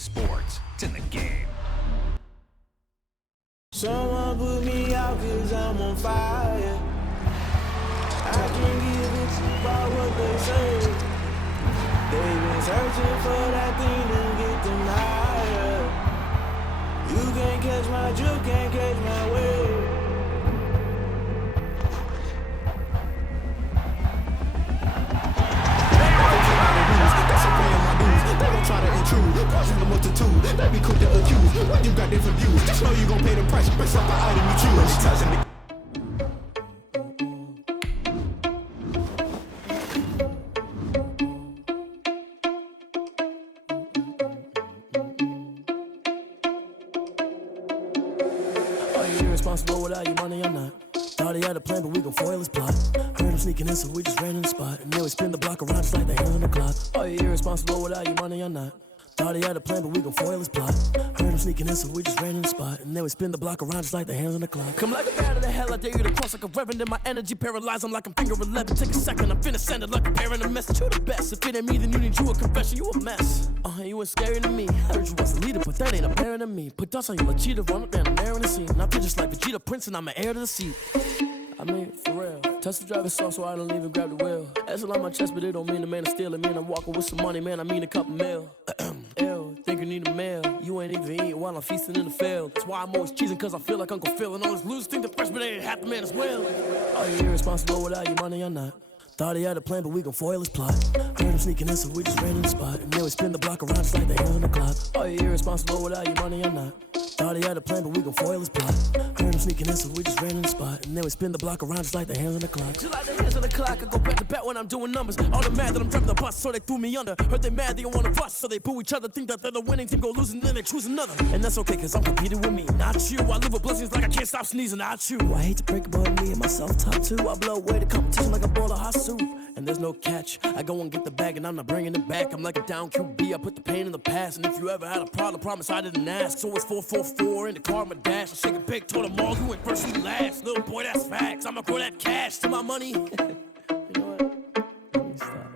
Sports. It's in the game. Someone put me out 'cause I'm on fire. I can't give a fuck about what they say. They've been searching for that thing to get them higher. You can't catch my drift, can't catch my wave. They gon' try to intrude, causing the multitude. They be quick to accuse. When you got different views, just know you gon' pay the price based off the item you choose. Touching the Are you irresponsible without your money or not? Thought he had a plan, but we gon' foil his plot. Heard him sneaking in, so we just ran in the spot. And then we spin the block around just like the hands on the clock. Are you irresponsible without your money or not? Thought he had a plan, but we gon' foil his plot. Heard him sneaking in, so we just ran in the spot. And then we spin the block around just like the hands on the clock. Come like a bat of the hell, I dare you to cross like a reverend. And my energy paralyzed, I'm like I'm finger 11. Take a second, I'm finna send it like a parent a message. You the best, if it ain't me, then you need you a confession. You a mess, you ain't scary to me. Heard you was a leader, but that ain't apparent to me. Put dust on you like cheetah, run up down the air in the scene. And I feel just like Vegeta Prince, and I'm an heir to the seat. I mean, for real. Touch the driver's soft so I don't even grab the wheel. That's on my chest, but it don't mean the man is stealing. Man, I'm walking with some money, man, I mean a couple mil. Ew, think you need a meal. You ain't even eating while I'm feasting in the field. That's why I'm always cheesing, cause I feel like Uncle Phil. And all those losers think the freshman ain't half the man as well. Are you irresponsible without your money or not? Thought he had a plan, but we gon' foil his plot. Heard him sneaking in, so we just ran in the spot. And then we spin the block around just like the hands on the clock. Are you irresponsible without your money or not? Thought he had a plan, but we gon' foil his plot. Heard him sneaking in, so we just ran in the spot. And then we spin the block around just like the hands on the clock. Just like the hands on the clock, I go back to back when I'm doing numbers. All the mad that I'm driving the bus, so they threw me under. Heard they mad, they don't wanna bust, so they boo each other. Think that they're the winning team, go losing, then they choose another. And that's okay, cause I'm competing with me, not you. I live with blessings like I can't stop sneezing, not you. I hate to break it, but me and myself top two. I blow away the competition like a bowl of hot soup. And there's no catch. I go and get the bag and I'm not bringing it back. I'm like a down QB, I put the pain in the past. And if you ever had a problem, promise I didn't ask. So it's 4-4-4 in the car, my dash. I shake a big, told them all, you ain't first, you last. Little boy, that's facts. I'ma grow that cash to my money. You know what? Let me stop.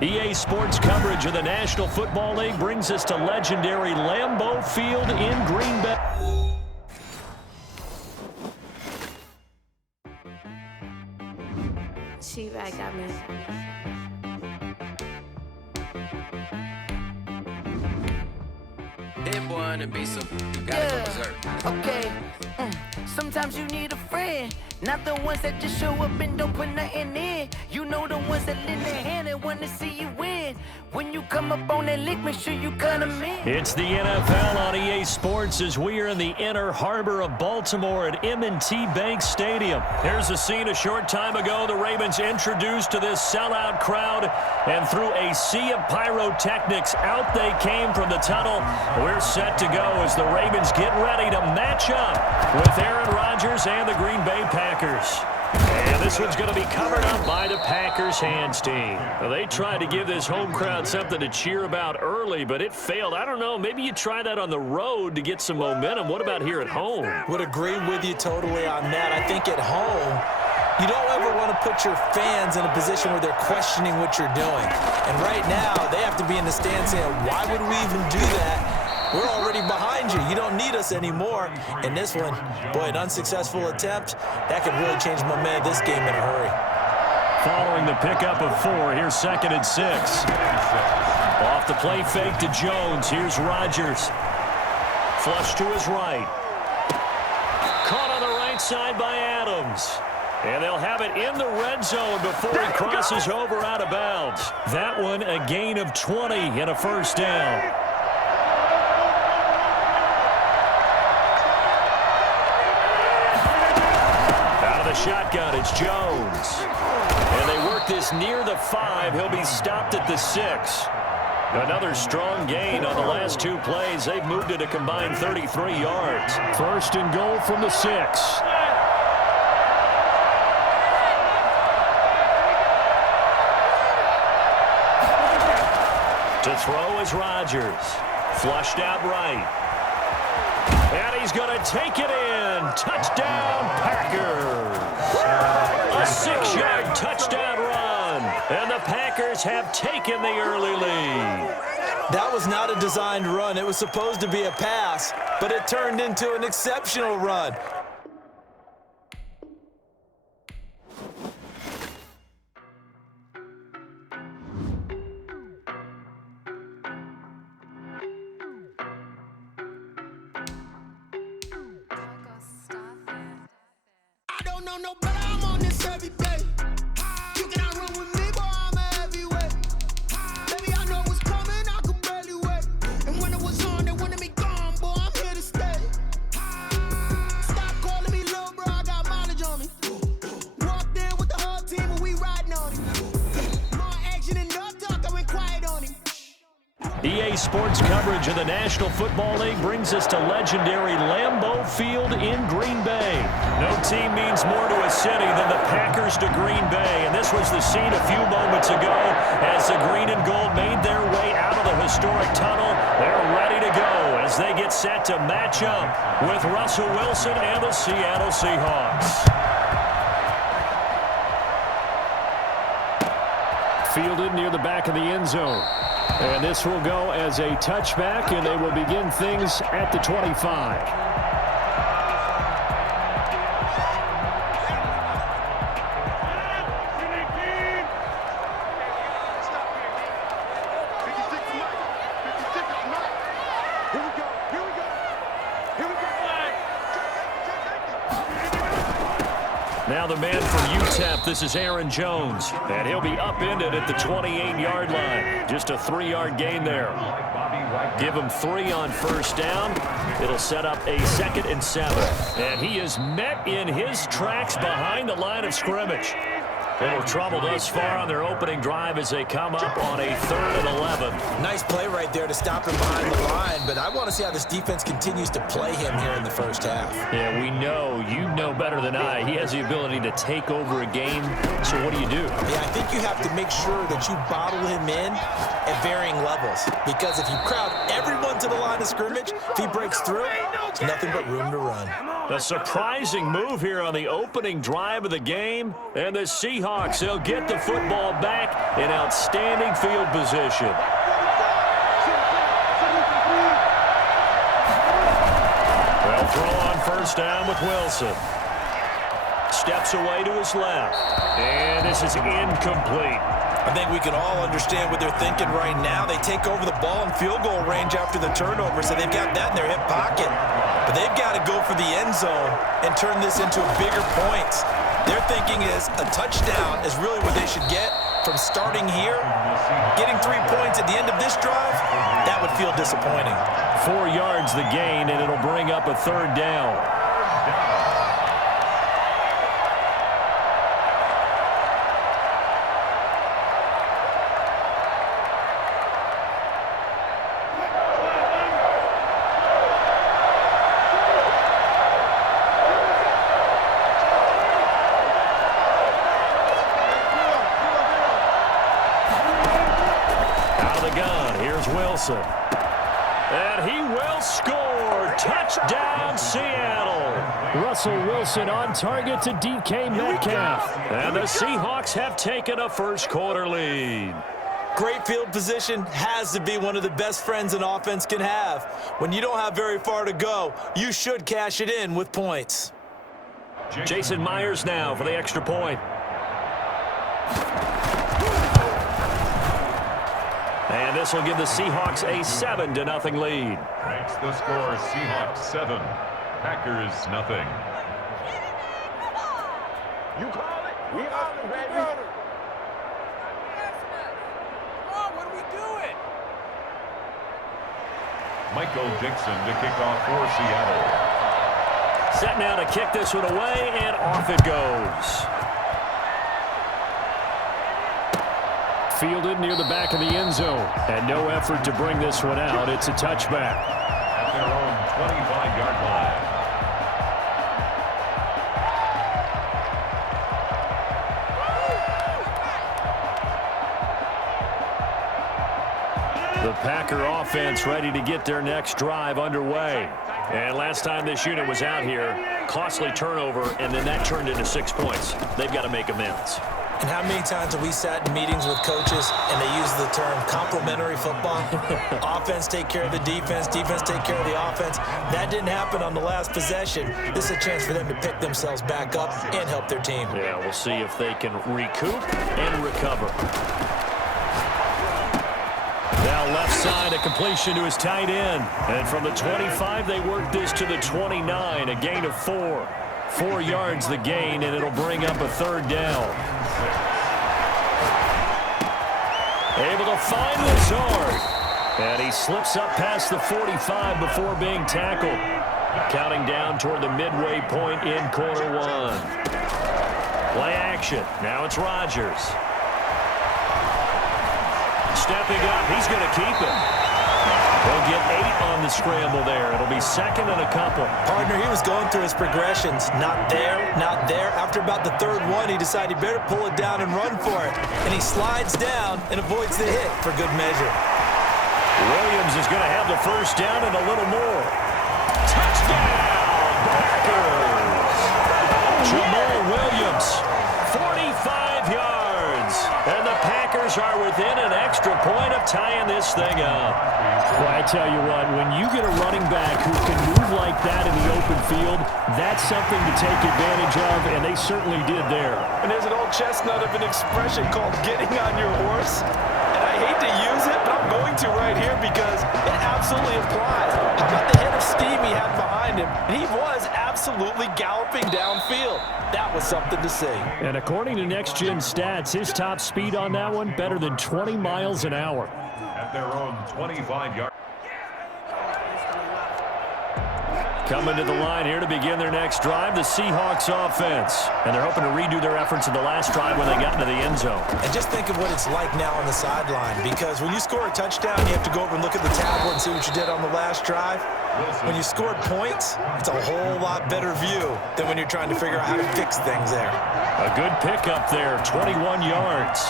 EA Sports coverage of the National Football League brings us to legendary Lambeau Field in Green Bay. She right got me. That boy on the beat, so you gotta go berserk. Okay. Sometimes you need a friend, not the ones that just show up and don't put nothing in. You know the ones that lend their hand and want to see you win. When you come up on that lick, make sure you cut them in. It's the NFL on EA Sports as we are in the inner harbor of Baltimore at M&T Bank Stadium. Here's a scene a short time ago. The Ravens introduced to this sellout crowd, and through a sea of pyrotechnics, out they came from the tunnel. We're set to go as the Ravens get ready to match up with Aaron Rodgers and the Green Bay Packers. And this one's going to be covered up by the Packers hands team. Well, they tried to give this home crowd something to cheer about early, but it failed. I don't know, maybe you try that on the road to get some momentum. What about here at home? Would agree with you totally on that. I think at home, you don't ever want to put your fans in a position where they're questioning what you're doing. And right now, they have to be in the stand saying, why would we even do that? We're already behind you. You don't need us anymore. And this one, boy, an unsuccessful attempt, that could really change the momentum of this game in a hurry. Following the pickup of 4, here's 2nd and 6. Off the play fake to Jones. Here's Rodgers. Flush to his right. Caught on the right side by Adams. And they'll have it in the red zone before he crosses over out of bounds. That one a gain of 20 and a first down. Shotgun, it's Jones. And they work this near the 5. He'll be stopped at the 6. Another strong gain on the last 2 plays. They've moved it a combined 33 yards. 1st and goal from the 6. To throw is Rodgers. Flushed out right. And he's going to take it in. Touchdown, Packers. Jaguars have taken the early lead. That was not a designed run. It was supposed to be a pass, but it turned into an exceptional run. I don't know no better, I'm on this every day. You cannot run with me, boy, I'm a heavyweight. Baby, I know what's coming, I could barely wait. And when it was on, they wanted me gone, boy, I'm here to stay. Stop calling me little bro, I got mileage on me. Walked in with the whole team and we riding on him. More action and no talk, I went quiet on him. EA Sports coverage of the National Football League brings us to legendary Lambeau Field in Green Bay. No team means more to a city than the Packers to Green Bay, and this was the scene a few moments ago as the green and gold made their way out of the historic tunnel. They're ready to go as they get set to match up with Russell Wilson and the Seattle Seahawks. Fielded near the back of the end zone. And this will go as a touchback, and they will begin things at the 25. Now the man from UTEP, this is Aaron Jones, and he'll be upended at the 28-yard line. Just a 3-yard gain there. Give him 3 on first down. It'll set up a 2nd and 7. And he is met in his tracks behind the line of scrimmage. Little trouble thus far on their opening drive as they come up on a 3rd and 11. Nice play right there to stop him behind the line, but I want to see how this defense continues to play him here in the first half. Yeah, we know, you know better than I, he has the ability to take over a game, so what do you do? Yeah, I think you have to make sure that you bottle him in at varying levels, because if you crowd everyone to the line of scrimmage, if he breaks through, there's nothing but room to run. A surprising move here on the opening drive of the game, and the Seahawks, they'll get the football back in outstanding field position. They'll throw on first down with Wilson. Steps away to his left, and this is incomplete. I think we can all understand what they're thinking right now. They take over the ball in field goal range after the turnover, so they've got that in their hip pocket. But they've got to go for the end zone and turn this into a bigger point. Their thinking is a touchdown is really what they should get from starting here. Getting 3 points at the end of this drive, that would feel disappointing. 4 yards the gain, and it'll bring up a 3rd down. Wilson. And he will score. Touchdown, Seattle. Russell Wilson on target to DK Metcalf. And the Seahawks have taken a first-quarter lead. Great field position has to be one of the best friends an offense can have. When you don't have very far to go, you should cash it in with points. Jason Myers now for the extra point. And this will give the Seahawks a 7-0 lead. Makes the score Seahawks 7, Packers nothing. You call it? We are the baby. Come on, what are we doing? Michael Dixon to kick off for Seattle. Set now to kick this one away, and off it goes. Fielded near the back of the end zone. And no effort to bring this one out. It's a touchback. At their own 25-yard line. The Packer offense ready to get their next drive underway. And last time this unit was out here, costly turnover, and then that turned into 6 points. They've got to make amends. And how many times have we sat in meetings with coaches and they use the term complementary football? Offense take care of the defense, defense take care of the offense. That didn't happen on the last possession. This is a chance for them to pick themselves back up and help their team. Yeah, we'll see if they can recoup and recover. Now left side, a completion to his tight end. And from the 25, they work this to the 29, a gain of 4. 4 yards the gain, and it'll bring up a third down. Able to find Lazard. And he slips up past the 45 before being tackled. Counting down toward the midway point in quarter 1. Play action. Now it's Rodgers. Stepping up. He's going to keep it. He'll get 8 on the scramble there. It'll be second and a couple. Partner, he was going through his progressions. Not there, not there. After about the third one, he decided he better pull it down and run for it. And he slides down and avoids the hit for good measure. Williams is going to have the first down and a little more. Touchdown, Packers! Jamal Williams, 45 yards. And the Packers are within an extra point of tying this thing up. Well, I tell you what, when you get a running back who can move like that in the open field, that's something to take advantage of, and they certainly did there. And there's an old chestnut of an expression called getting on your horse. And I hate to use it, but I'm going to right here because it absolutely applies. How about the hit of steam he had behind him? He was absolutely galloping downfield. That was something to see. And according to Next Gen Stats, his top speed on that one, better than 20 miles an hour. At their own 25-yard. Coming to the line here to begin their next drive, the Seahawks offense. And they're hoping to redo their efforts in the last drive when they got into the end zone. And just think of what it's like now on the sideline, because when you score a touchdown, you have to go over and look at the tablet and see what you did on the last drive. When you scored points, it's a whole lot better view than when you're trying to figure out how to fix things there. A good pickup there, 21 yards.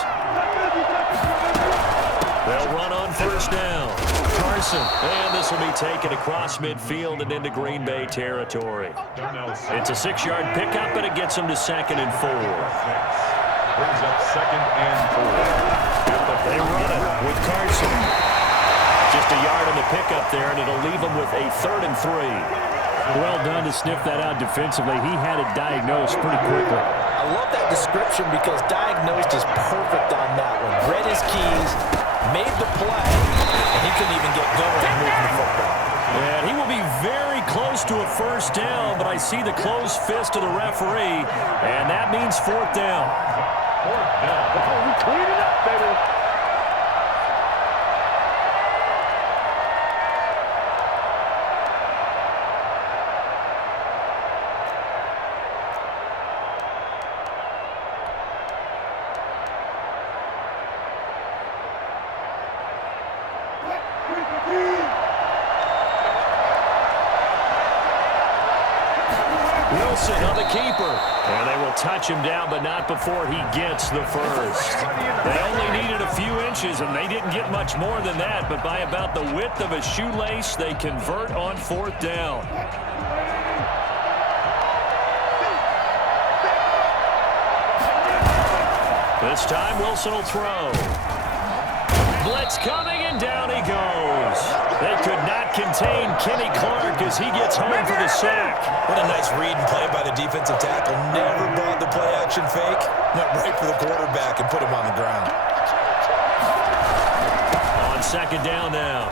They'll run on first down. Carson, and this will be taken across midfield and into Green Bay territory. It's a 6-yard pickup, and it gets them to 2nd and 4. Brings up 2nd and 4. They run it with Carson. Just a yard on the pickup there, and it'll leave them with a 3rd and 3. Well done to sniff that out defensively. He had it diagnosed pretty quickly. I love that description because diagnosed is perfect on that one. Read his keys, made the play, and he couldn't even get going and moving the football. And he will be very close to a first down, but I see the closed fist of the referee, and that means 4th down. 4th down. Oh, we clean it up, baby. Wilson on the keeper. And they will touch him down, but not before he gets the first. They only needed a few inches, and they didn't get much more than that. But by about the width of a shoelace, they convert on 4th down. This time, Wilson will throw. Blitz coming, and down he goes. They could not contain Kenny Clark as he gets home for the sack. What a nice read and play by the defensive tackle. Never brought the play-action fake. Went right for the quarterback and put him on the ground. On 2nd down now,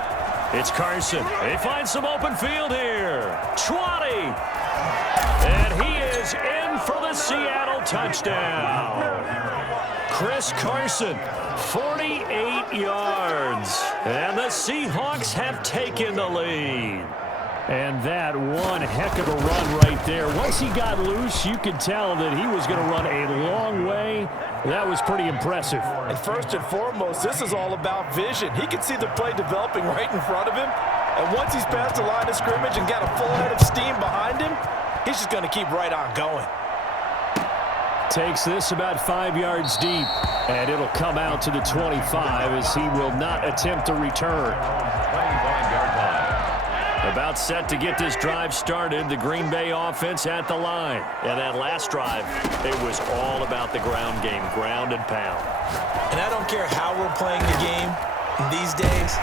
it's Carson. They find some open field here. 20. And he is in for the Seattle touchdown. Chris Carson, 48 yards. And the Seahawks have taken the lead. And that one heck of a run right there. Once he got loose, you could tell that he was going to run a long way. That was pretty impressive. And first and foremost, this is all about vision. He can see the play developing right in front of him. And once he's past the line of scrimmage and got a full head of steam behind him, he's just going to keep right on going. Takes this about 5 yards deep, and it'll come out to the 25 as he will not attempt to return. 25-yard line. The About set to get this drive started. The Green Bay offense at the line. And that last drive, it was all about the ground game, ground and pound. And I don't care how we're playing the game these days,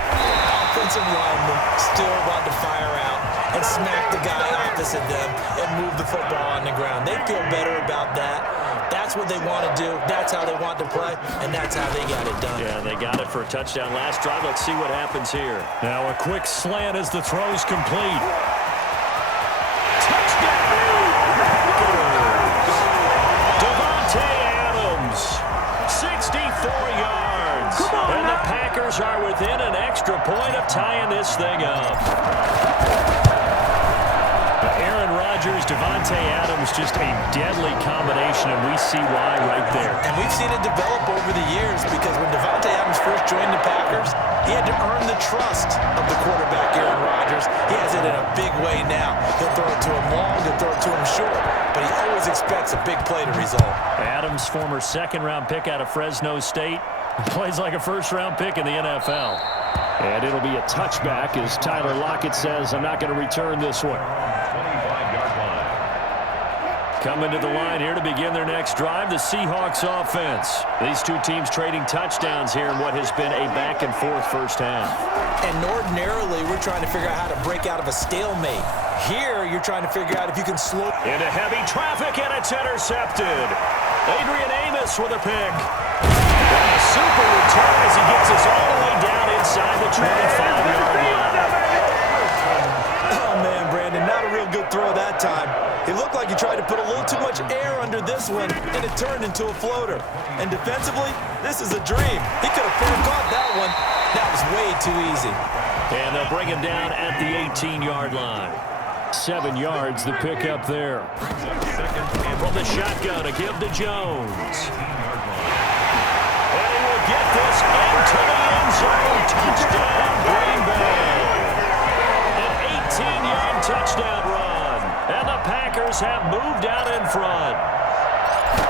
offensive linemen still want to fire out and smack the guy opposite them and move the football on the ground. They feel better about that. That's what they want to do. That's how they want to play, and that's how they got it done. Yeah, they got it for a touchdown last drive. Let's see what happens here. Now a quick slant as the throw's complete. Touchdown! Davante Adams, 64 yards. And the Packers are within an extra point of tying this thing up. Aaron Rodgers, Davante Adams, just a deadly combination, and we see why right there. And we've seen it develop over the years because when Davante Adams first joined the Packers, he had to earn the trust of the quarterback, Aaron Rodgers. He has it in a big way now. He'll throw it to him long, he'll throw it to him short, but he always expects a big play to result. Adams, former second-round pick out of Fresno State, plays like a first-round pick in the NFL. And it'll be a touchback as Tyler Lockett says, I'm not going to return this one. 25-yard line. Coming to the line here to begin their next drive, the Seahawks offense. These two teams trading touchdowns here in what has been a back-and-forth first half. And ordinarily, we're trying to figure out how to break out of a stalemate. Here, you're trying to figure out if you can slow... Into heavy traffic, and it's intercepted. Adrian Amos with a pick. And a super return as he gets us all the way down inside the 25-yard line. Oh, man, Brandon, not a real good throw that time. It looked like he tried to put a little too much air under this one, and it turned into a floater. And defensively, this is a dream. He could have fair caught that one. That was way too easy. And they'll bring him down at the 18-yard line. 7 yards, the pickup there. From the shotgun, a give to Jones. And he will get this into the end zone. Touchdown, Green Bay. An 18-yard touchdown run. And the Packers have moved out in front.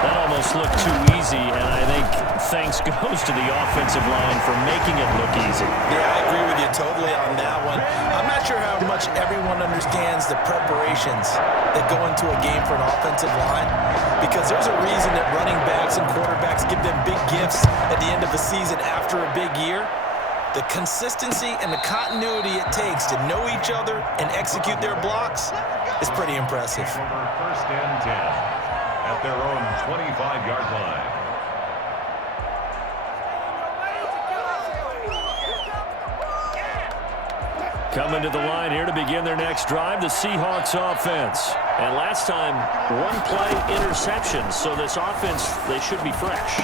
That almost looked too easy, and I think thanks goes to the offensive line for making it look easy. Yeah, I agree with you totally on that one. I'm not sure how much everyone understands the preparations that go into a game for an offensive line, because there's a reason that running backs and quarterbacks give them big gifts at the end of the season after a big year. The consistency and the continuity it takes to know each other and execute their blocks is pretty impressive. First and 10 at their own 25-yard line. Coming to the line here to begin their next drive, the Seahawks offense. And last time, one play interception. So this offense, they should be fresh.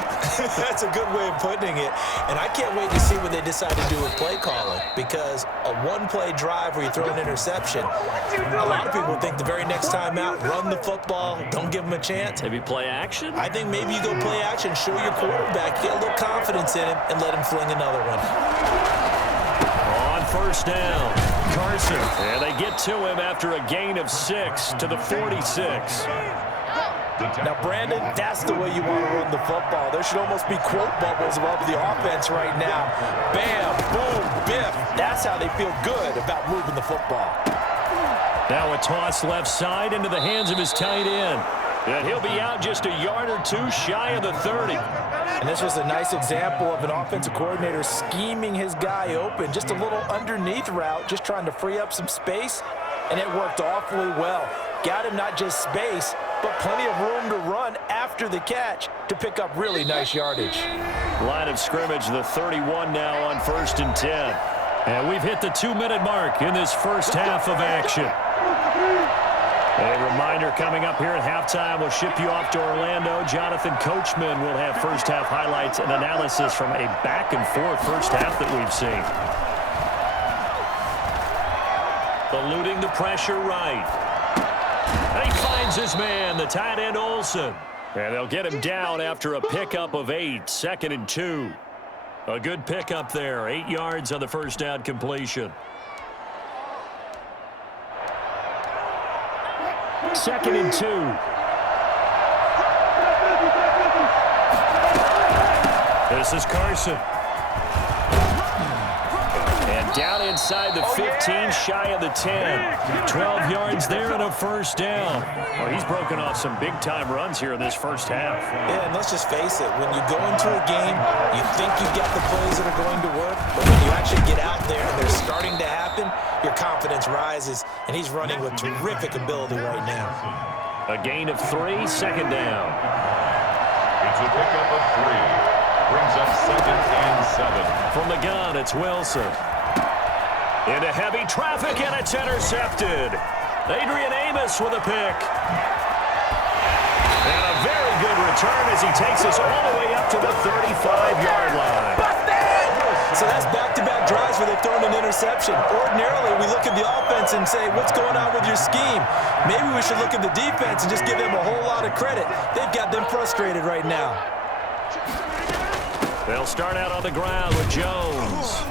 That's a good way of putting it. And I can't wait to see what they decide to do with play calling, because a one-play drive where you throw an interception, a lot of people think the very next time out, run the football, don't give them a chance. Maybe play action? I think maybe you go play action, show your quarterback, get a little confidence in him, and let him fling another one. On first down, Carson. And they get to him after a gain of 6 to the 46. Now, Brandon, that's the way you want to run the football. There should almost be quote bubbles above the offense right now. Bam, boom, biff. That's how they feel good about moving the football. Now a toss left side into the hands of his tight end. And he'll be out just a yard or two shy of the 30. And this was a nice example of an offensive coordinator scheming his guy open. Just a little underneath route, just trying to free up some space. And it worked awfully well. Got him not just space, but plenty of room to run after the catch to pick up really nice yardage. Line of scrimmage, the 31 now on 1st and 10. And we've hit the 2-minute mark in this first half of action. A reminder coming up here at halftime, we'll ship you off to Orlando. Jonathan Coachman will have first half highlights and analysis from a back-and-forth first half that we've seen. Eluding the pressure right. And he finds his man, the tight end Olsen. And they'll get him down after a pickup of 8, 2nd and 2. A good pickup there, 8 yards on the first down completion. 2nd and 2. This is Carson. And Down inside the 15, shy of the 10. 12 yards there and a first down. Well, he's broken off some big-time runs here in this first half. Yeah, and let's just face it. When you go into a game, you think you've got the plays that are going to work, but when you actually get out there and they're starting to happen, your confidence rises, and he's running with terrific ability right now. A gain of 3, second down. It's a pickup of 3. Brings up 2nd and 7. From the gun, it's Wilson. Into heavy traffic, and it's intercepted. Adrian Amos with a pick. And a very good return as he takes us all the way up to the 35-yard line. So that's back-to-back drives where they've thrown an interception. Ordinarily, we look at the offense and say, what's going on with your scheme? Maybe we should look at the defense and just give them a whole lot of credit. They've got them frustrated right now. They'll start out on the ground with Jones.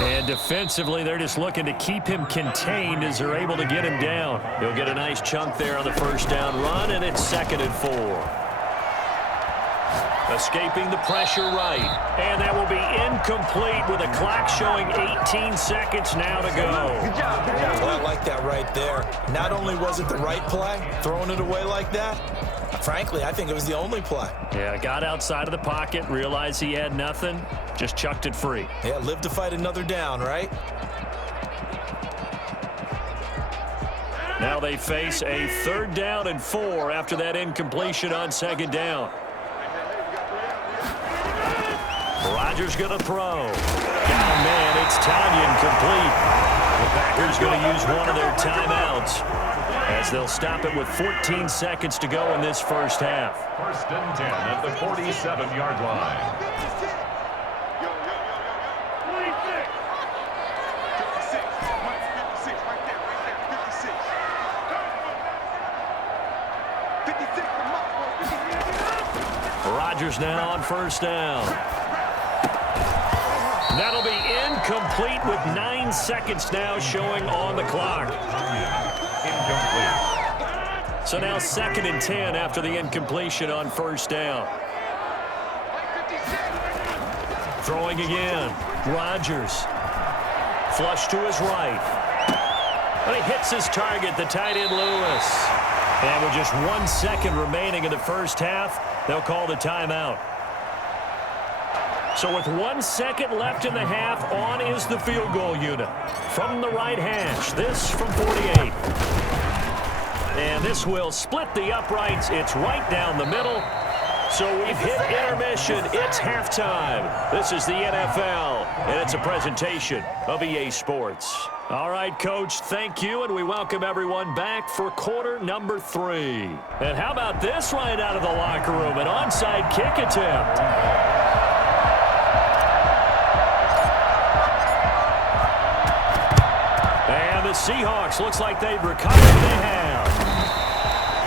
And defensively, they're just looking to keep him contained as they're able to get him down. He'll get a nice chunk there on the first down run, and it's 2nd and 4. Escaping the pressure right. And that will be incomplete with a clock showing 18 seconds now to go. Well, I like that right there. Not only was it the right play, throwing it away like that, frankly, I think it was the only play. Yeah, got outside of the pocket, realized he had nothing, just chucked it free. Yeah, live to fight another down, right? Now they face a 3rd down and 4 after that incompletion on 2nd down. Rodgers going to throw. Got a man, it's Tanyan complete. The Packers going to use one of their timeouts as they'll stop it with 14 seconds to go in this first half. 1st and 10 at the 47-yard line. Rodgers now on 1st down. That'll be incomplete with 9 seconds now showing on the clock. Incomplete. So now 2nd and 10 after the incompletion on 1st down. Throwing again. Rodgers. Flush to his right. But he hits his target, the tight end Lewis. And with just 1 second remaining in the first half, they'll call the timeout. So with 1 second left in the half, on is the field goal unit. From the right hash, this from 48. And this will split the uprights. It's right down the middle. So we've hit intermission. It's halftime. This is the NFL, and it's a presentation of EA Sports. All right, Coach, thank you, and we welcome everyone back for quarter number 3. And how about this right out of the locker room, an onside kick attempt. And the Seahawks, looks like they've recovered. They have.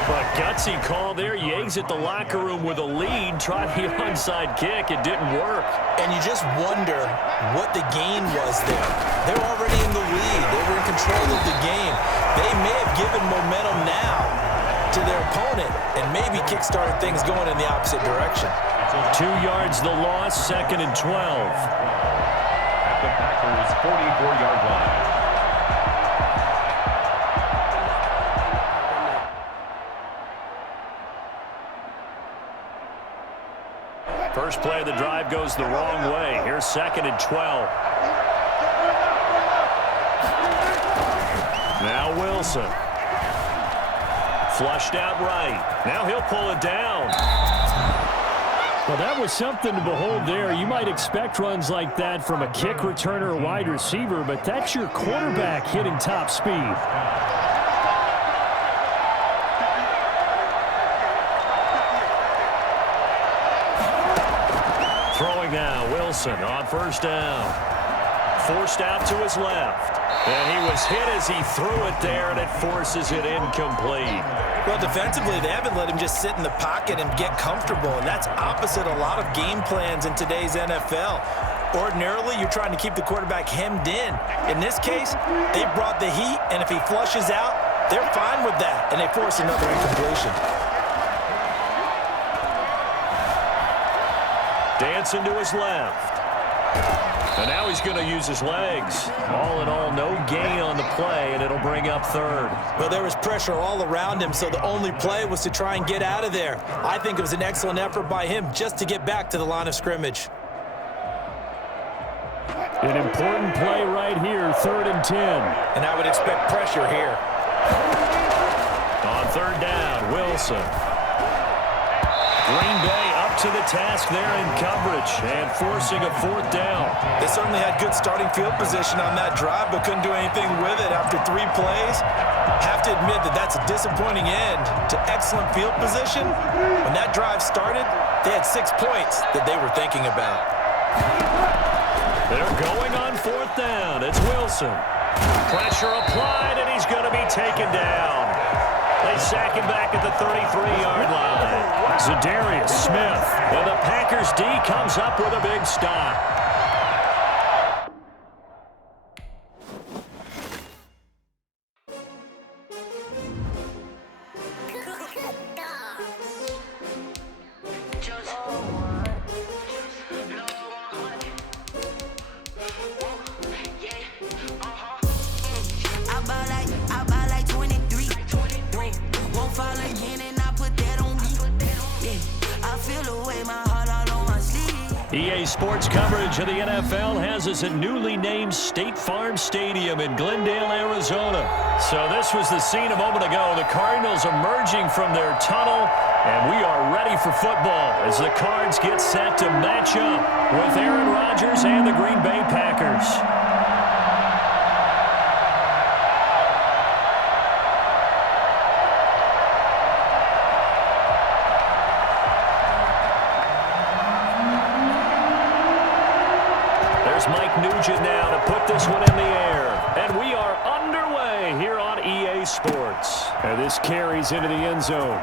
But gutsy call there. Yates at the locker room with a lead. Tried the onside kick. It didn't work. And you just wonder what the gain was there. They're already in the lead. They were in control of the game. They may have given momentum now to their opponent and maybe kick-started things going in the opposite direction. 2 yards the loss, 2nd and 12. At the Packers' 44-yard line. First play of the drive goes the wrong way. Here's 2nd and 12. Now Wilson. Flushed out right. Now he'll pull it down. Well, that was something to behold there. You might expect runs like that from a kick returner or wide receiver, but that's your quarterback hitting top speed. Throwing now, Wilson on 1st down. Forced out to his left. And he was hit as he threw it there, and it forces it incomplete. Well, defensively, they haven't let him just sit in the pocket and get comfortable, and that's opposite a lot of game plans in today's NFL. Ordinarily, you're trying to keep the quarterback hemmed in. In this case, they brought the heat, and if he flushes out, they're fine with that, and they force another incompletion. Dancing to his left. And now he's going to use his legs. All in all, no gain on the play, and it'll bring up third. Well, there was pressure all around him, so the only play was to try and get out of there. I think it was an excellent effort by him just to get back to the line of scrimmage. An important play right here, 3rd and 10. And I would expect pressure here. On 3rd down, Wilson. Green Bay up to the task there in coverage and forcing a 4th down. They certainly had good starting field position on that drive, but couldn't do anything with it after 3 plays. Have to admit that that's a disappointing end to excellent field position. When that drive started, they had 6 points that they were thinking about. They're going on 4th down. It's Wilson. Pressure applied, and he's going to be taken down. They sack him back at the 33-yard line. Zadarius Smith. And the Packers D comes up with a big stop. EA Sports coverage of the NFL has us at newly named State Farm Stadium in Glendale, Arizona. So this was the scene a moment ago. The Cardinals emerging from their tunnel, and we are ready for football as the Cards get set to match up with Aaron Rodgers and the Green Bay Packers. Mike Nugent now to put this one in the air. And we are underway here on EA Sports. And this carries into the end zone.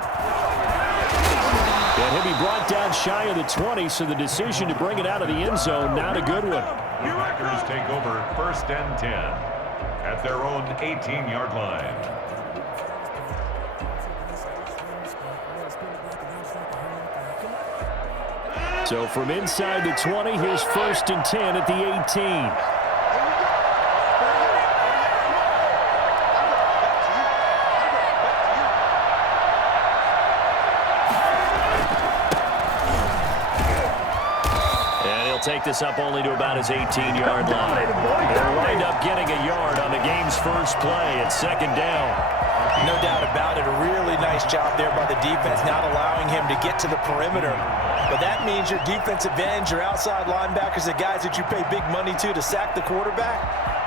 And he'll be brought down shy of the 20, so the decision to bring it out of the end zone, not a good one. The Packers take over 1st and 10 at their own 18-yard line. So from inside the 20, here's 1st and 10 at the 18. And he'll take this up only to about his 18-yard line. They'll wind up getting a yard on the game's first play at 2nd down. No doubt about it. A really nice job there by the defense, not allowing him to get to the perimeter. But that means your defensive ends, your outside linebackers, the guys that you pay big money to sack the quarterback,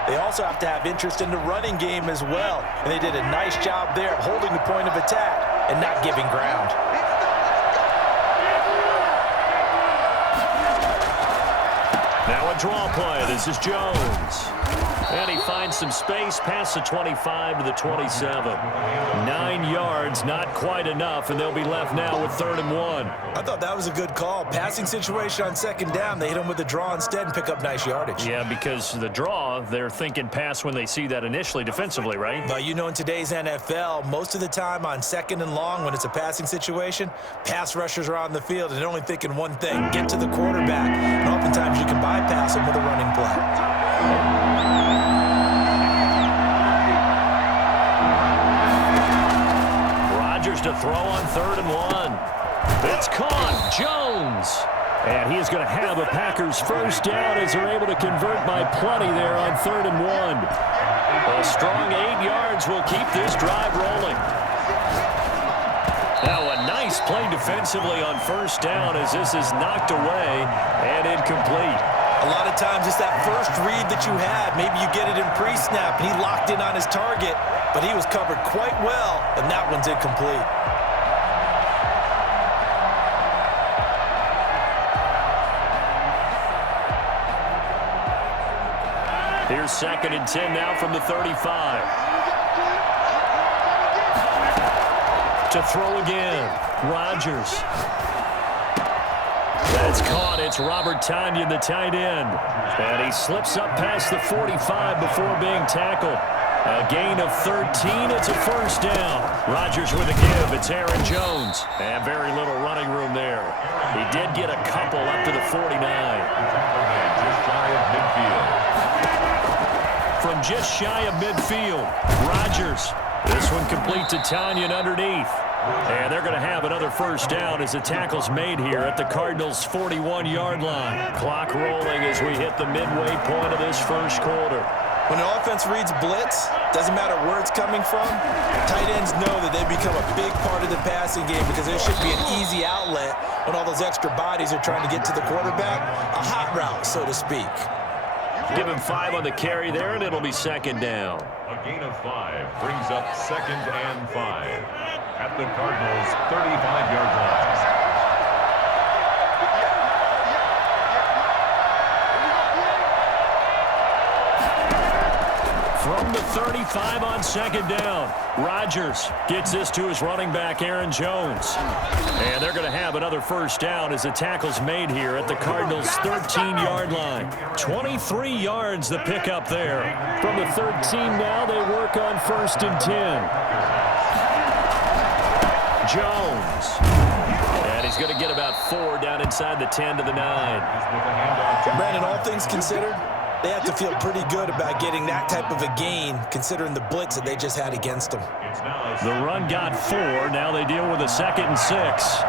they also have to have interest in the running game as well. And they did a nice job there of holding the point of attack and not giving ground. Now a draw play. This is Jones. And he finds some space past the 25 to the 27. 9 yards, not quite enough, and they'll be left now with 3rd and 1. I thought that was a good call. Passing situation on 2nd down. They hit him with the draw instead and pick up nice yardage. Yeah, because the draw, they're thinking pass when they see that initially defensively, right? But you know, in today's NFL, most of the time on 2nd and long, when it's a passing situation, pass rushers are on the field and they're only thinking one thing, get to the quarterback. And oftentimes you can bypass them with a running play. To throw on 3rd and 1. It's caught. Jones. And he is going to have a Packers first down as they're able to convert by plenty there on 3rd and 1. A strong 8 yards will keep this drive rolling. Now a nice play defensively on 1st down as this is knocked away and incomplete. A lot of times it's that first read that you had. Maybe you get it in pre-snap and he locked in on his target, but he was covered quite well, and that one's incomplete. Here's 2nd and 10 now from the 35. To throw again, Rodgers. That's caught. It's Robert Tonyan, the tight end. And he slips up past the 45 before being tackled. A gain of 13. It's a first down. Rodgers with a give. It's Aaron Jones. And very little running room there. He did get a couple up to the 49. Just shy of midfield. From just shy of midfield, Rodgers. This one complete to Tanyan underneath. And they're going to have another first down as the tackle's made here at the Cardinals' 41-yard line. Clock rolling as we hit the midway point of this first quarter. When the offense reads blitz, doesn't matter where it's coming from, tight ends know that they become a big part of the passing game because there should be an easy outlet when all those extra bodies are trying to get to the quarterback. A hot route, so to speak. Give him 5 on the carry there, and it'll be second down. A gain of 5 brings up 2nd and 5 at the Cardinals' 35-yard line. From the 35 on second down, Rodgers gets this to his running back, Aaron Jones. And they're going to have another first down as the tackle's made here at the Cardinals' 13-yard line. 23 yards the pickup there. From the 13 now, they work on 1st and 10. Jones. And he's going to get about 4 down inside the 10 to the 9. Brandon, all things considered, they have to feel pretty good about getting that type of a gain, considering the blitz that they just had against them. The run got 4. Now they deal with a 2nd and 6.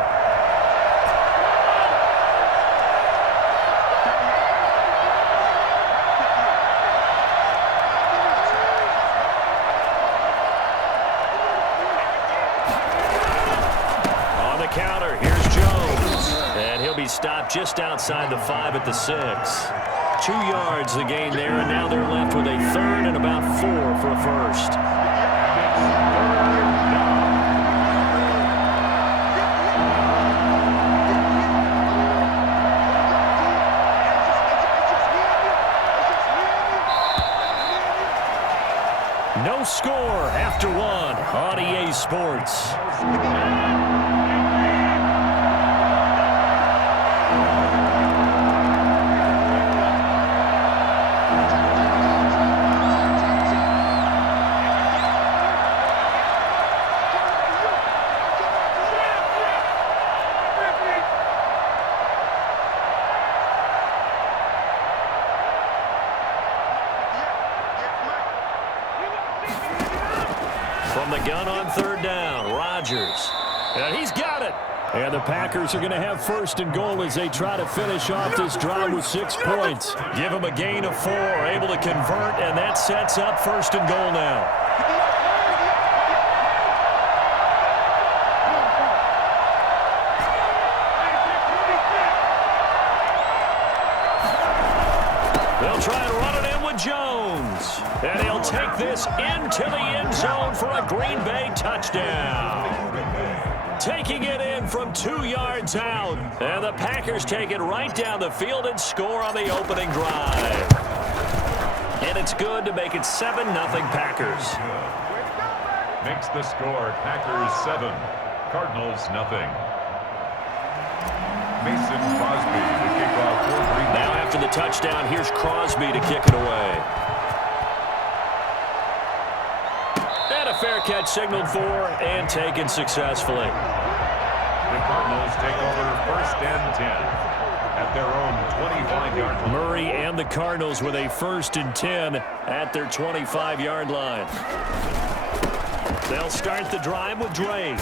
On the counter, here's Jones. And he'll be stopped just outside the 5 at the 6. 2 yards the gain there, and now they're left with a 3rd and about 4 for a first. No score after 1 on EA Sports. From the gun on 3rd down, Rodgers. And he's got it. And the Packers are going to have 1st and goal as they try to finish off this drive with 6 points. Give them a gain of 4, able to convert, and that sets up 1st and goal now. They'll try and run it in with Jones. And he'll take this into the end zone for a Green Bay touchdown. Taking it in from 2 yards out. And the Packers take it right down the field and score on the opening drive. And it's good to make it 7-0 Packers. Makes the score Packers 7, Cardinals 0. Mason Crosby to kick off for Green Bay. Now after the touchdown, here's Crosby to kick it away. And a fair catch signaled for and taken successfully. The Cardinals take over 1st and 10 at their own 25-yard line. Murray and the Cardinals with a 1st and 10 at their 25-yard line. They'll start the drive with Drake.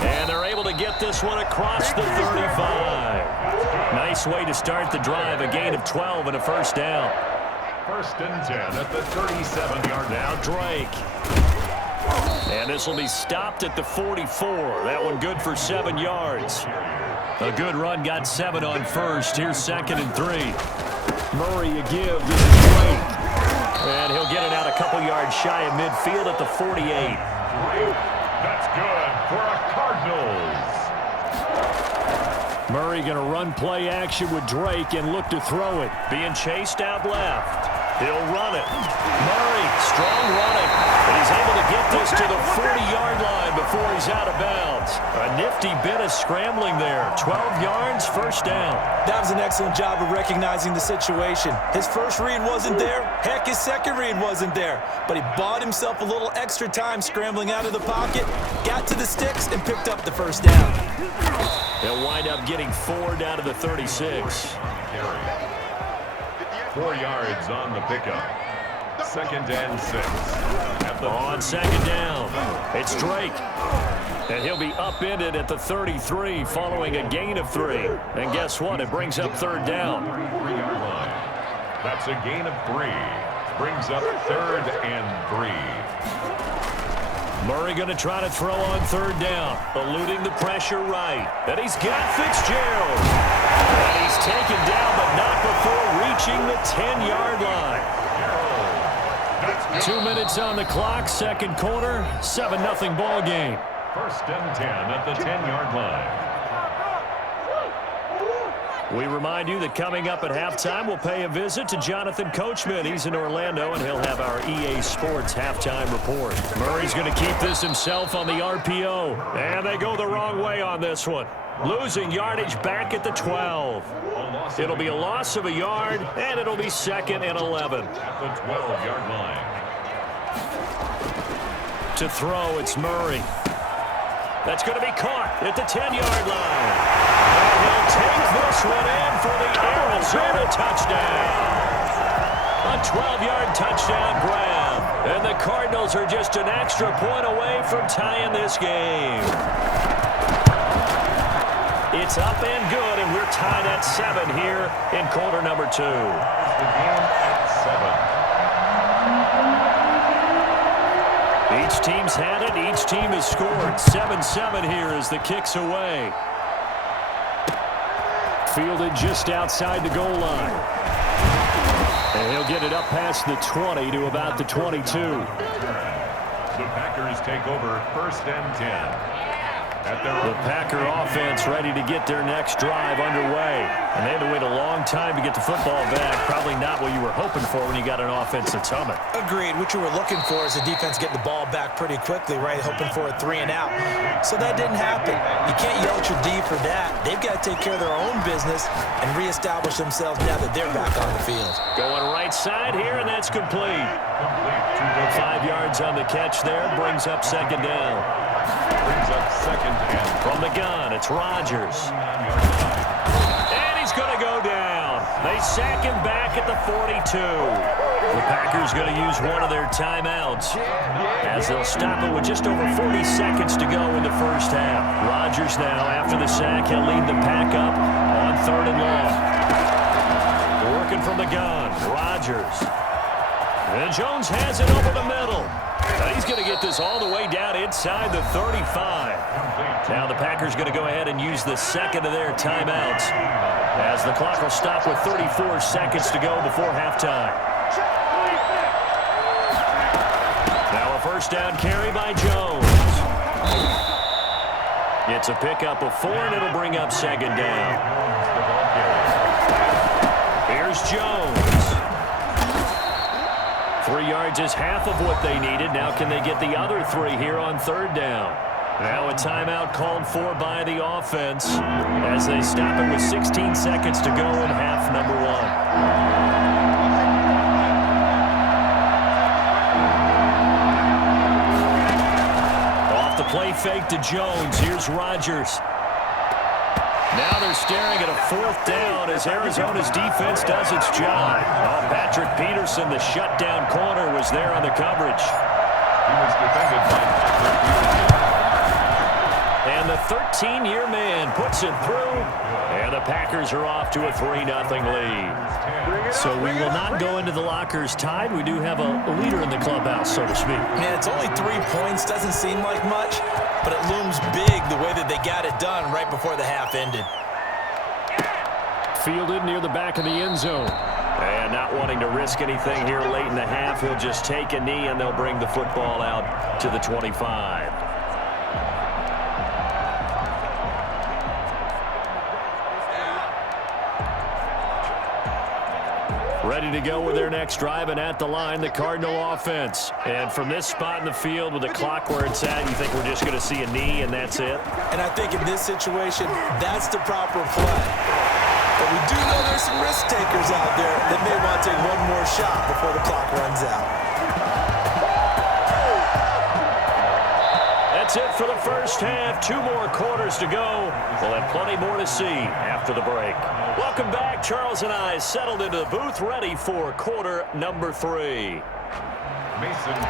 And they're able to get this one across the 35. Nice way to start the drive. A gain of 12 and a first down. 1st and 10 at the 37-yard line. Now Drake. And this will be stopped at the 44. That one good for 7 yards. A good run got 7 on 1st. Here's 2nd and 3. Murray a give. This is Drake. And he'll get it out a couple yards shy of midfield at the 48. That's good for a Cardinals. Murray going to run play action with Drake and look to throw it. Being chased out left. He'll run it. Murray, strong running. And he's able to get this to the 40-yard line before he's out of bounds. A nifty bit of scrambling there. 12 yards, first down. That was an excellent job of recognizing the situation. His first read wasn't there. Heck, his second read wasn't there. But he bought himself a little extra time scrambling out of the pocket, got to the sticks, and picked up the first down. They'll wind up getting 4 down to the 36. 4 yards on the pickup. 2nd and 6. On 2nd down, it's Drake. And he'll be upended at the 33 following a gain of 3. And guess what? It brings up 3rd down. 3-yard line. That's a gain of 3. Brings up 3rd and 3. Murray going to try to throw on 3rd down, eluding the pressure right. And he's got Fitzgerald. And he's taken down, but not before reaching the 10-yard line. 2 minutes on the clock, 2nd quarter, 7-0 ball game. 1st and 10 at the 10-yard line. We remind you that coming up at halftime, we'll pay a visit to Jonathan Coachman. He's in Orlando, and he'll have our EA Sports halftime report. Murray's going to keep this himself on the RPO. And they go the wrong way on this one. Losing yardage back at the 12. It'll be a loss of a yard, and it'll be 2nd and 11. At the 12-yard line. To throw, it's Murray. That's going to be caught at the 10-yard line. And he'll take this one in for the Arizona touchdown. A 12-yard touchdown grab. And the Cardinals are just an extra point away from tying this game. It's up and good, and we're tied at 7 here in quarter number 2. The game at 7. Each team's had it. Each team has scored. 7-7 here as the kick's away. Fielded just outside the goal line. And he'll get it up past the 20 to about the 22. The Packers take over 1st and 10. The Packer offense ready to get their next drive underway. And they had to wait a long time to get the football back. Probably not what you were hoping for when you got an offense that's humming. Agreed. What you were looking for is the defense getting the ball back pretty quickly, right? Hoping for a 3 and out. So that didn't happen. You can't yell at your D for that. They've got to take care of their own business and reestablish themselves now that they're back on the field. Going right side here, and that's complete. 5 yards on the catch there. Brings up 2nd down. Brings up 2nd and from the gun, it's Rodgers. And he's going to go down. They sack him back at the 42. The Packers going to use one of their timeouts as they'll stop it with just over 40 seconds to go in the first half. Rodgers now, after the sack, he'll lead the pack up on 3rd and long. Working from the gun, Rodgers. And Jones has it over the middle. And he's going to get this all the way down inside the 35. Now the Packers going to go ahead and use the 2nd of their timeouts as the clock will stop with 34 seconds to go before halftime. Now a 1st down carry by Jones. It's a pickup of 4, and it'll bring up 2nd down. Here's Jones. 3 yards is half of what they needed. Now can they get the other 3 here on 3rd down? Now a timeout called for by the offense as they stop it with 16 seconds to go in half number 1. Off the play fake to Jones. Here's Rodgers. Now they're staring at a 4th down as Arizona's defense does its job. Oh, Patrick Peterson, the shutdown corner, was there on the coverage. He was defended by Patrick Peterson. And the 13-year man puts it through. And the Packers are off to a 3-0 lead. So we will not go into the lockers tied. We do have a leader in the clubhouse, so to speak. Man, it's only 3 points. Doesn't seem like much, but it looms big the way that they got it done right before the half ended. Fielded near the back of the end zone. And not wanting to risk anything here late in the half, he'll just take a knee, and they'll bring the football out to the 25. Ready to go with their next drive, and at the line, the Cardinal offense. And from this spot in the field with the clock where it's at, you think we're just going to see a knee and that's it? And I think in this situation, that's the proper play. But we do know there's some risk takers out there that may want to take one more shot before the clock runs out. That's it for the first half. 2 more quarters to go. We'll have plenty more to see after the break. Welcome back. Charles and I settled into the booth, ready for quarter number 3. Mason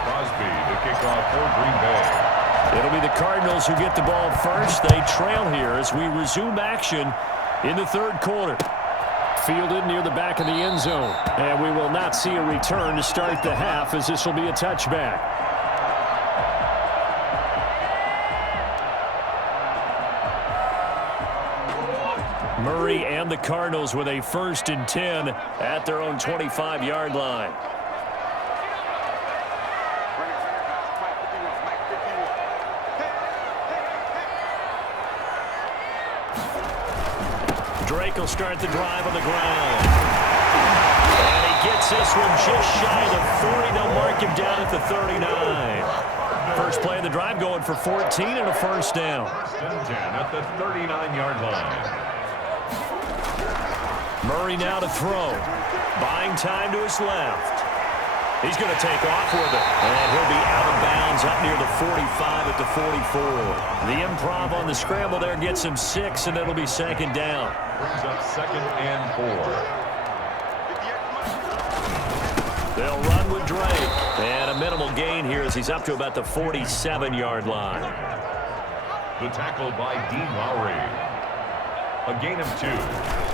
Crosby to kick off for Green Bay. It'll be the Cardinals who get the ball first. They trail here as we resume action in the third quarter. Fielded near the back of the end zone. And we will not see a return to start the half, as this will be a touchback. Murray and the Cardinals with a 1st and 10 at their own 25-yard line. Drake will start the drive on the ground. And he gets this one just shy of the 40. They'll mark him down at the 39. First play of the drive going for 14 and a 1st down. 1st and 10 at the 39-yard line. Murray now to throw. Buying time to his left. He's going to take off with it. And he'll be out of bounds up near the 45 at the 44. The improv on the scramble there gets him 6, and it'll be 2nd down. Brings up 2nd and 4. They'll run with Drake. And a minimal gain here as he's up to about the 47-yard line. The tackle by Dean Lowry. A gain of 2.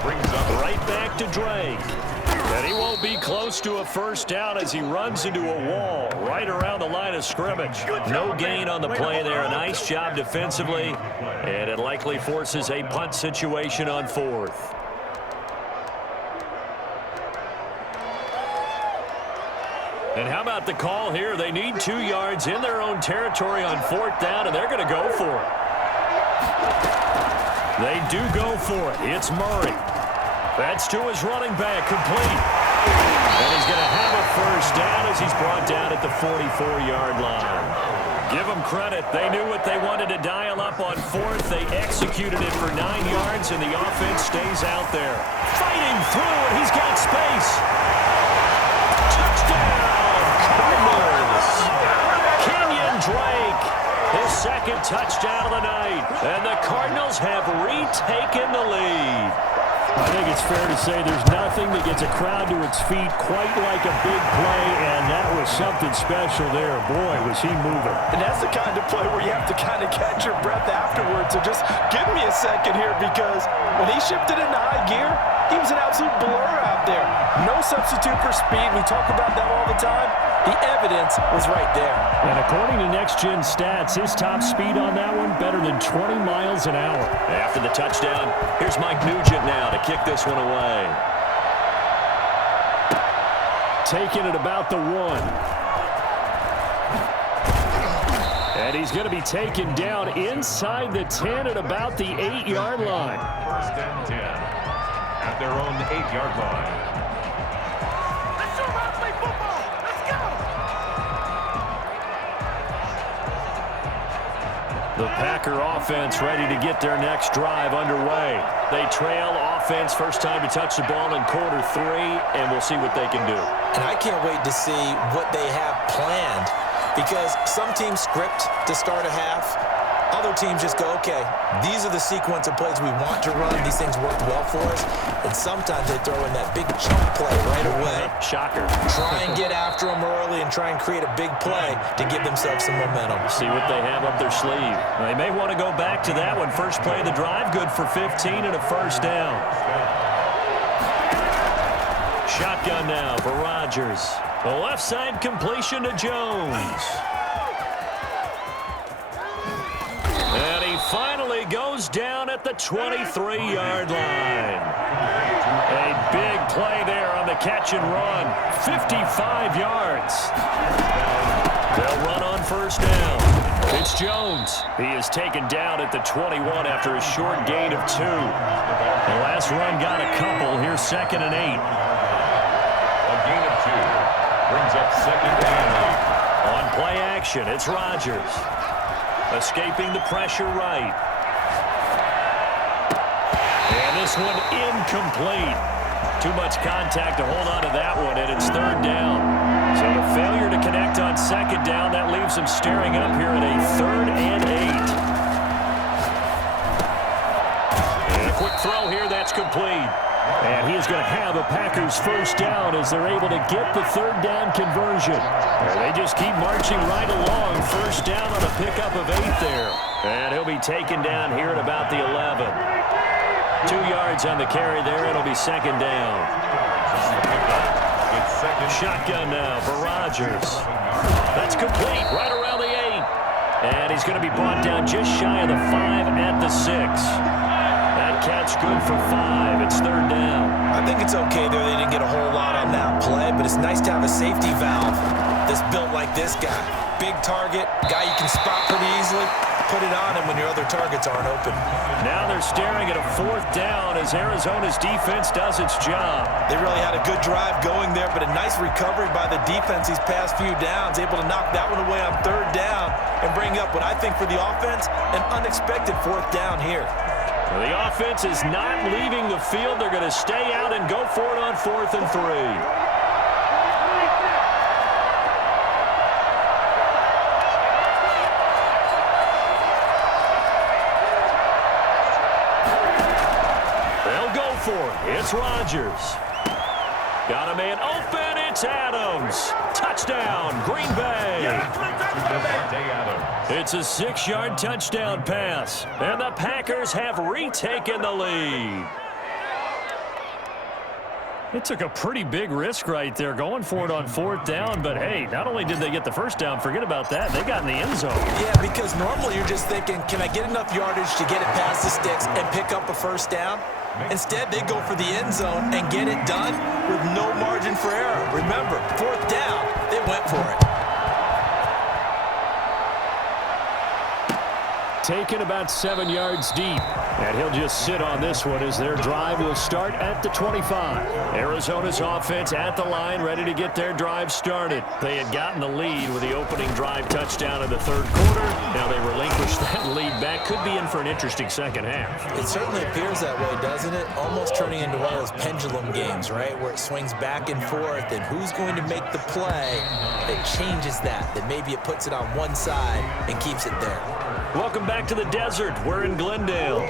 Brings up right back to Drake. And he won't be close to a 1st down as he runs into a wall right around the line of scrimmage. No gain on the play there. A nice job defensively. And it likely forces a punt situation on 4th. And how about the call here? They need 2 yards in their own territory on 4th down, and they're going to go for it. They do go for it. It's Murray. That's to his running back, complete. And he's going to have a 1st down as he's brought down at the 44-yard line. Give them credit. They knew what they wanted to dial up on 4th. They executed it for 9 yards, and the offense stays out there. Fighting through, and he's got space. Touchdown, Cardinals. Kenyon Drake. His 2nd touchdown of the night. And the Cardinals have retaken the lead. I think it's fair to say there's nothing that gets a crowd to its feet quite like a big play, and that was something special there. Boy, was he moving. And that's the kind of play where you have to kind of catch your breath afterwards. So just give me a second here, because when he shifted into high gear, he was an absolute blur out there. No substitute for speed. We talk about that all the time. The evidence was right there. And according to Next Gen Stats, his top speed on that one, better than 20 miles an hour. After the touchdown, here's Mike Nugent now to kick this one away. Taking it about the 1. And he's going to be taken down inside the 10 at about the 8-yard line. 1st and 10 at their own 8-yard line. The Packer offense ready to get their next drive underway. They trail offense, first time to touch the ball in quarter 3, and we'll see what they can do. And I can't wait to see what they have planned, because some teams script to start a half. Other teams just go, okay, these are the sequence of plays we want to run. These things worked well for us. And sometimes they throw in that big chunk play right away. Shocker. Try and get after them early and try and create a big play to give themselves some momentum. See what they have up their sleeve. They may want to go back to that one. First play of the drive, good for 15 and a 1st down. Shotgun now for Rodgers. The left side completion to Jones. And he finally goes down at the 23-yard line. A big play there on the catch and run. 55 yards. They'll run on 1st down. It's Jones. He is taken down at the 21 after a short gain of 2. The last run got a couple. Here's 2nd and 8. A gain of 2. Brings up second and 8. On play action, it's Rodgers. Escaping the pressure right. And this one incomplete. Too much contact to hold on to that one, and it's third down. So the failure to connect on second down, that leaves him staring up here at a 3rd and 8. And a quick throw here, that's complete. And he is going to have a Packers first down as they're able to get the third down conversion. And they just keep marching right along. First down on a pickup of 8 there. And he'll be taken down here at about the 11. 2 yards on the carry there. It'll be second down. It's second. Shotgun now for Rodgers. That's complete right around the 8. And he's going to be brought down just shy of the 5 at the 6. That catch good for 5. It's third down. I think it's okay there. They didn't get a whole lot on that play, but it's nice to have a safety valve that's built like this guy. Big target, guy you can spot pretty easily. Put it on him when your other targets aren't open. Now they're staring at a 4th down as Arizona's defense does its job. They really had a good drive going there, but a nice recovery by the defense these past few downs, able to knock that one away on third down and bring up what I think for the offense, an unexpected 4th down here. Well, the offense is not leaving the field. They're going to stay out and go for it on 4th and 3. It's Rodgers. Got a man open. It's Adams. Touchdown, Green Bay. It's a 6-yard touchdown pass. And the Packers have retaken the lead. It took a pretty big risk right there going for it on 4th down. But, hey, not only did they get the first down, forget about that. They got in the end zone. Yeah, because normally you're just thinking, can I get enough yardage to get it past the sticks and pick up a first down? Instead, they go for the end zone and get it done with no margin for error. Remember, 4th down, they went for it. Taken about 7 yards deep. And he'll just sit on this one as their drive will start at the 25. Arizona's offense at the line, ready to get their drive started. They had gotten the lead with the opening drive touchdown in the 3rd quarter. Now they relinquish that lead back. Could be in for an interesting second half. It certainly appears that way, doesn't it? Almost turning into one of those pendulum games, right? Where it swings back and forth, and who's going to make the play that changes that maybe it puts it on one side and keeps it there. Welcome back to the desert. We're in Glendale.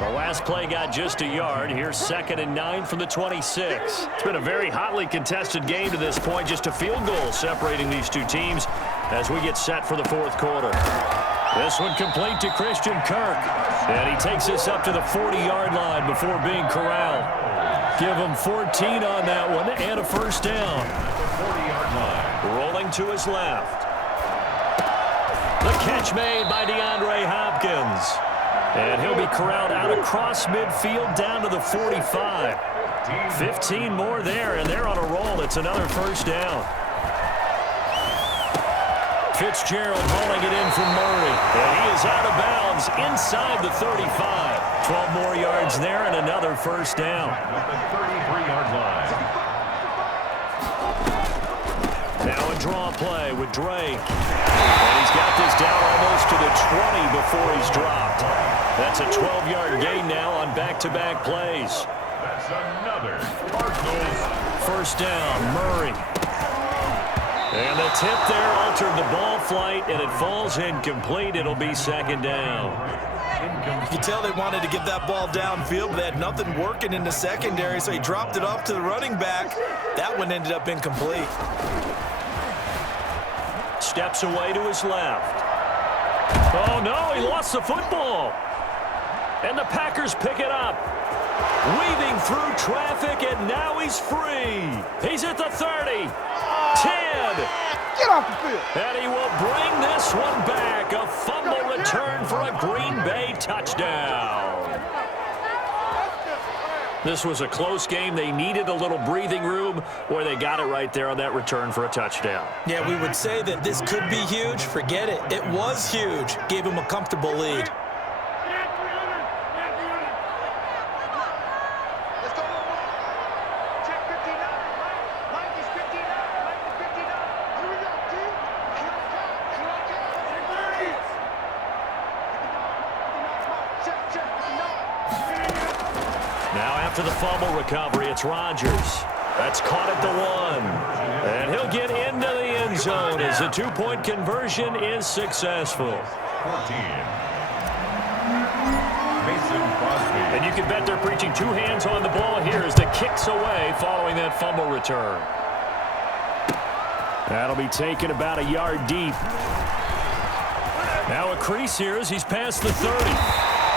The last play got just a yard. Here's 2nd and 9 from the 26. It's been a very hotly contested game to this point. Just a field goal separating these two teams as we get set for the 4th quarter. This one complete to Christian Kirk. And he takes us up to the 40-yard line before being corralled. Give him 14 on that one and a first down. 40-yard line. Rolling to his left. The catch made by DeAndre Hopkins. And he'll be corralled out across midfield down to the 45. 15 more there, and they're on a roll. It's another first down. Fitzgerald hauling it in from Murray. And he is out of bounds inside the 35. 12 more yards there and another first down. At the 33-yard line. Now a draw play with Drake. And he's got this down almost to the 20 before he's dropped. That's a 12-yard gain now on back-to-back plays. That's another Cardinals. First down, Murray. And the tip there altered the ball flight, and it falls incomplete. It'll be second down. You can tell they wanted to get that ball downfield, but they had nothing working in the secondary, so he dropped it off to the running back. That one ended up incomplete. Steps away to his left. Oh, no, he lost the football. And the Packers pick it up. Weaving through traffic, and now he's free. He's at the 30. 10. Get off the field. And he will bring this one back. A fumble return for a Green Bay touchdown. This was a close game. They needed a little breathing room, or they got it right there on that return for a touchdown. Yeah, we would say that this could be huge. Forget it. It was huge. Gave him a comfortable lead. Let's go. Check 59. Now after the fumble recovery, it's Rodgers. That's caught at the 1. And he'll get into the end zone as the 2-point conversion is successful. 14. Mason Crosby. And you can bet they're preaching 2 hands on the ball here as the kick's away following that fumble return. That'll be taken about a yard deep. Now a crease here as he's past the 30.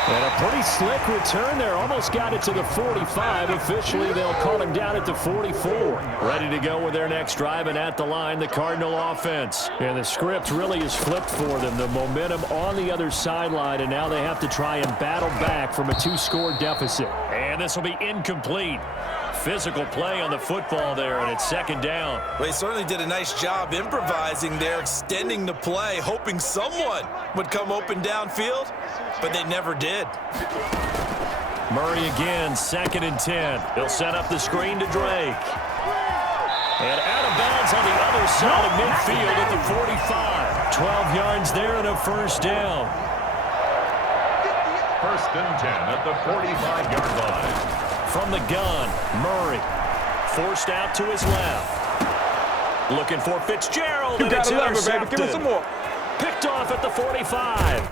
And a pretty slick return there. Almost got it to the 45. Officially, they'll call him down at the 44. Ready to go with their next drive, and at the line, the Cardinal offense. And the script really is flipped for them. The momentum on the other sideline, and now they have to try and battle back from a 2-score deficit. And this will be incomplete. Physical play on the football there, and it's second down. Well, he certainly did a nice job improvising there, extending the play, hoping someone would come open downfield, but they never did. Murray again, 2nd and 10. He'll set up the screen to Drake. And out of bounds on the other side of midfield at the 45. 12 yards there and a first down. 1st and 10 at the 45-yard line. From the gun, Murray forced out to his left. Looking for Fitzgerald, and it's intercepted. Give me some more. Picked off at the 45.